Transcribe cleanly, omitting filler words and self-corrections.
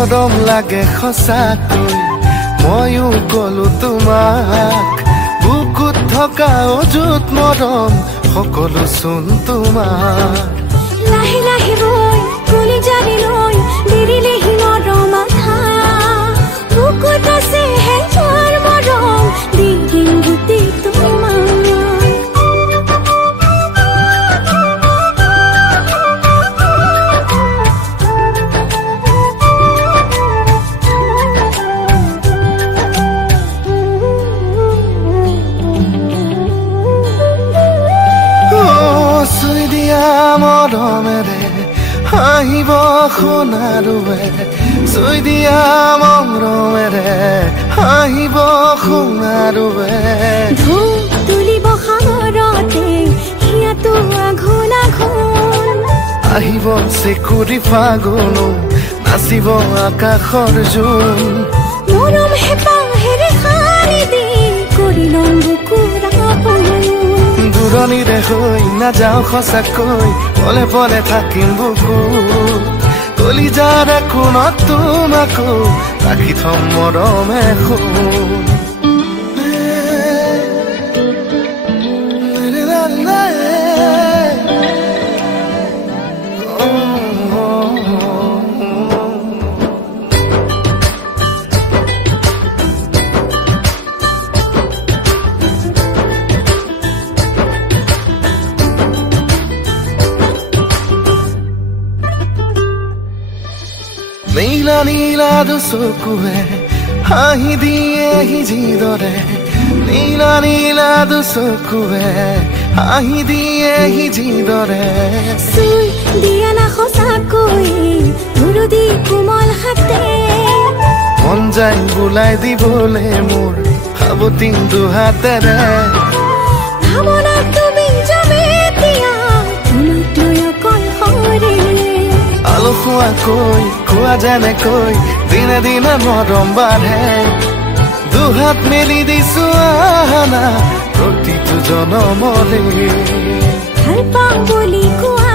মৰম লাগে সঁচাকৈ ময়ো কলো তোমাক বুকুত থকা অযুত মৰম সকলো চোন তোমাৰ লাহে লাহে ৰৈ কলি জানি লৈ দেৰিলেহি মৰম আধা বুকুত আছে হেজাৰ মৰম দি দিম গোটেই তোমাক মৰমেৰে হাঁহিব সোণাৰুৱে চুই দিয়া মৰমেৰে হাঁহিব সোণাৰুৱে ধূপ তুলিব সাগৰতে হিয়াটো আঘোণ আঘোণ আহিব চেকুৰি ফাগুনো নাচিব আকাশৰ জোন মৰম হেঁপাহেৰে সানি দি কৰি ল'ম বুকুৰ আপোন দূৰণিৰে হৈ নাযাওঁ সঁচাকৈ পলে পলে থাকিম বুকুত কলিজাৰ কোণত তোমাকো ৰাখি থম মৰমে সোণ নীলা নীলা দুচকুৱে হাঁহি দিয়ে সিজিদৰে নীলা নীলা দুচকুৱে হাঁহি দিয়ে সিজিদৰে চুই দিয়া না সঁচাকৈ ধুৰুদি কোমল হাতে মন যায় বোলাই দিবলে মোৰ সাৱতি দুহাতেৰে ভাৱনা তুমি যাবে দিয়া তোমাক লৈ অকলশৰে আলসুৱাকৈ খোৱা যেনেকৈ দিনে দিনে মৰম বাঢ়ে দুহাত মেলি দিছো আহানা প্ৰতিটো জনমৰে ভাল পাওঁ বুলি কোৱা